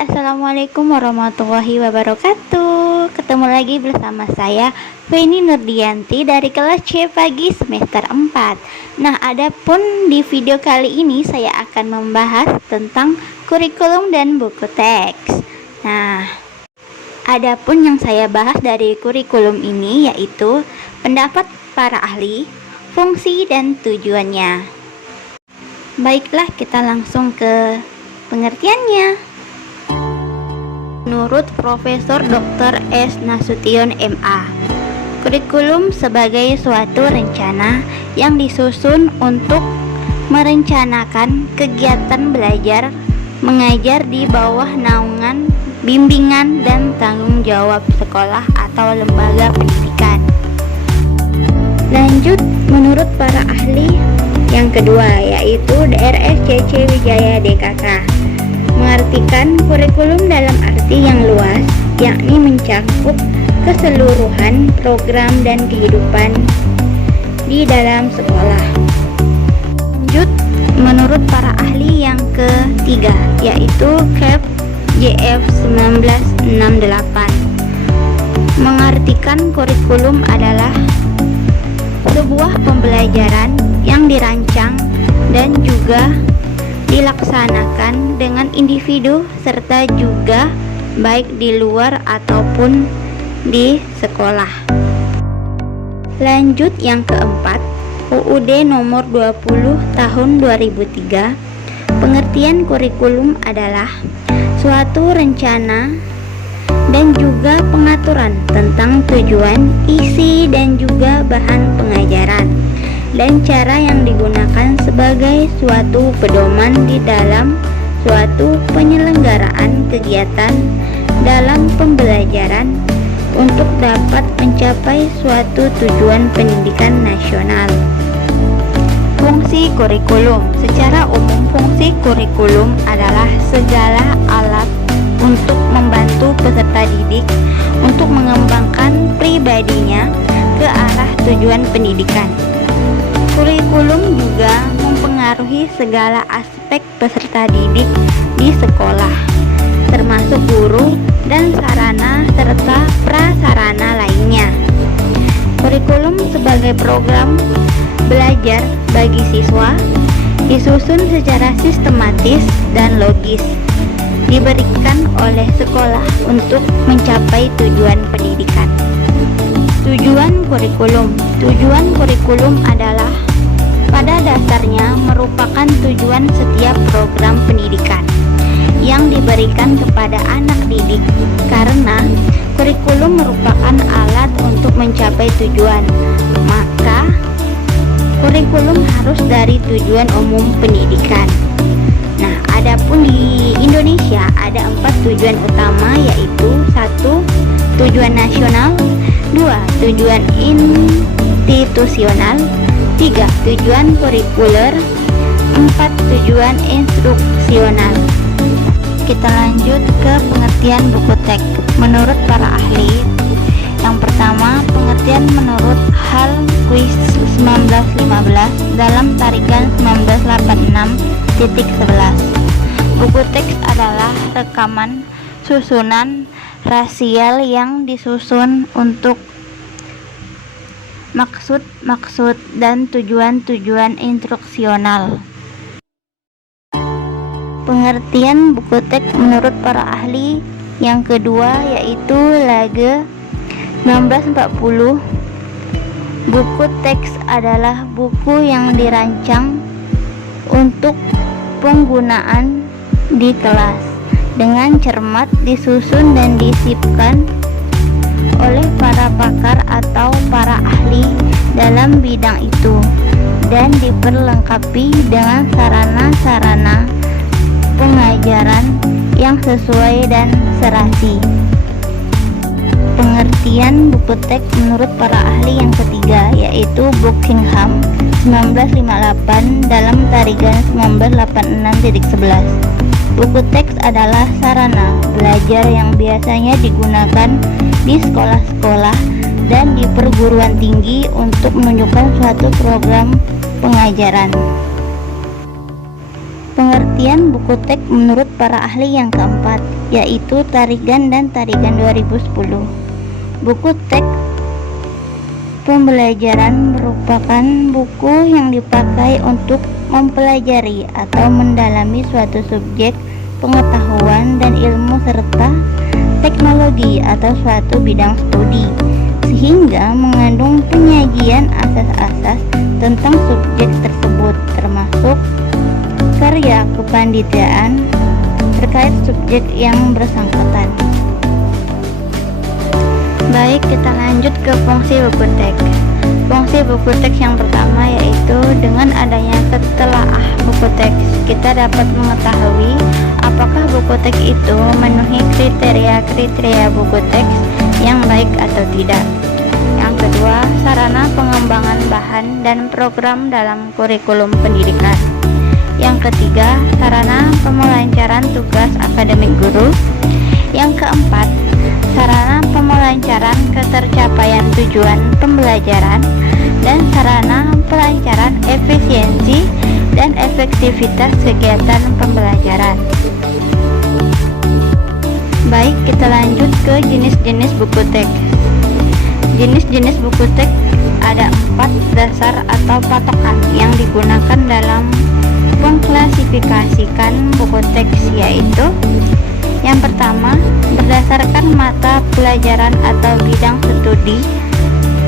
Assalamualaikum warahmatullahi wabarakatuh. Ketemu lagi bersama saya Feni Nurdianti dari kelas C pagi semester 4. Nah, adapun di video kali ini saya akan membahas tentang kurikulum dan buku teks. Nah, adapun yang saya bahas dari kurikulum ini yaitu pendapat para ahli, fungsi dan tujuannya. Baiklah, kita langsung ke pengertiannya. Menurut Profesor Dr. S. Nasution MA, kurikulum sebagai suatu rencana yang disusun untuk merencanakan kegiatan belajar mengajar di bawah naungan bimbingan dan tanggung jawab sekolah atau lembaga pendidikan. Lanjut, menurut para ahli yang kedua yaitu DRSCC Wijaya DKK, mengartikan kurikulum dalam arti yang luas, yakni mencakup keseluruhan program dan kehidupan di dalam sekolah. Lanjut, menurut para ahli yang ketiga yaitu KEP JF 1968, mengartikan kurikulum adalah sebuah pembelajaran yang dirancang dan juga dilaksanakan dengan individu serta juga baik di luar ataupun di sekolah. Lanjut yang keempat, UUD nomor 20 tahun 2003, pengertian kurikulum adalah suatu rencana dan juga pengaturan tentang tujuan, isi dan juga bahan pengajaran dan cara yang digunakan sebagai suatu pedoman di dalam suatu penyelenggaraan kegiatan dalam pembelajaran untuk dapat mencapai suatu tujuan pendidikan nasional. Fungsi kurikulum. Secara umum, fungsi kurikulum adalah segala alat untuk membantu peserta didik untuk mengembangkan pribadinya ke arah tujuan pendidikan. Kurikulum juga mempengaruhi segala aspek peserta didik di sekolah, termasuk guru dan sarana serta prasarana lainnya. Kurikulum sebagai program belajar bagi siswa disusun secara sistematis dan logis, diberikan oleh sekolah untuk mencapai tujuan pendidikan. Tujuan kurikulum. Tujuan kurikulum adalah pada dasarnya merupakan tujuan setiap program pendidikan yang diberikan kepada anak didik, karena kurikulum merupakan alat untuk mencapai tujuan. Maka kurikulum harus dari tujuan umum pendidikan. Nah, adapun di Indonesia ada 4 tujuan utama, yaitu 1. Tujuan nasional, 2. Tujuan institusional, 3. Tujuan kurikuler, 4. Tujuan instruksional. Kita lanjut ke pengertian buku teks. Menurut para ahli, yang pertama, pengertian menurut Hal Quiz 1915 dalam tarikan 1986.11. Buku teks adalah rekaman susunan rasial yang disusun untuk maksud-maksud dan tujuan-tujuan instruksional. Pengertian buku teks menurut para ahli yang kedua yaitu Lage 1940. Buku teks adalah buku yang dirancang untuk penggunaan di kelas, dengan cermat disusun dan disipkan oleh para pakar atau para ahli dalam bidang itu, dan diperlengkapi dengan sarana-sarana pengajaran yang sesuai dan serasi. Pengertian buku teks menurut para ahli yang ketiga yaitu Buckingham 1958 dalam tarikan 1986.11. Buku teks adalah sarana belajar yang biasanya digunakan di sekolah-sekolah dan di perguruan tinggi untuk menunjukkan suatu program pengajaran. Pengertian penelitian buku teks menurut para ahli yang keempat, yaitu Tarigan dan Tarigan 2010. Buku teks pembelajaran merupakan buku yang dipakai untuk mempelajari atau mendalami suatu subjek pengetahuan dan ilmu serta teknologi atau suatu bidang studi, sehingga mengandung penyajian asas-asas tentang subjek tersebut, termasuk karya kepanditaan terkait subjek yang bersangkutan. Baik, kita lanjut ke fungsi buku teks. Fungsi buku teks yang pertama yaitu dengan adanya ketelaah buku teks, kita dapat mengetahui apakah buku teks itu memenuhi kriteria buku teks yang baik atau tidak. Yang kedua, sarana pengembangan bahan dan program dalam kurikulum pendidikan. Yang ketiga, sarana pemelancaran tugas akademik guru. Yang keempat, sarana pemelancaran ketercapaian tujuan pembelajaran dan sarana pelancaran efisiensi dan efektivitas kegiatan pembelajaran. Baik, kita lanjut ke jenis-jenis buku teks. Jenis-jenis buku teks ada 4 dasar atau patokan yang digunakan dalam mengklasifikasikan buku teks, yaitu yang pertama, berdasarkan mata pelajaran atau bidang studi,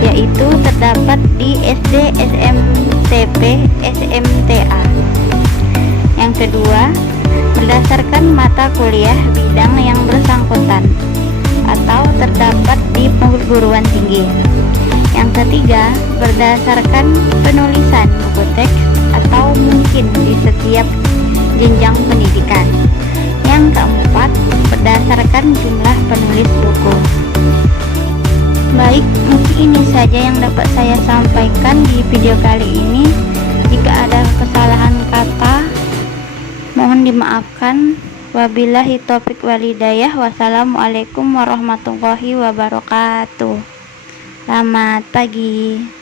yaitu terdapat di SD, SMP, SMTA. Yang kedua, berdasarkan mata kuliah bidang yang bersangkutan atau terdapat di perguruan tinggi. Yang ketiga, berdasarkan penulisan buku teks atau mungkin di setiap jenjang pendidikan. Yang keempat, berdasarkan jumlah penulis buku. Baik, mungkin ini saja yang dapat saya sampaikan di video kali ini. Jika ada kesalahan kata, mohon dimaafkan. Wabillahi taufiq walhidayah. Wassalamualaikum warahmatullahi wabarakatuh. Selamat pagi.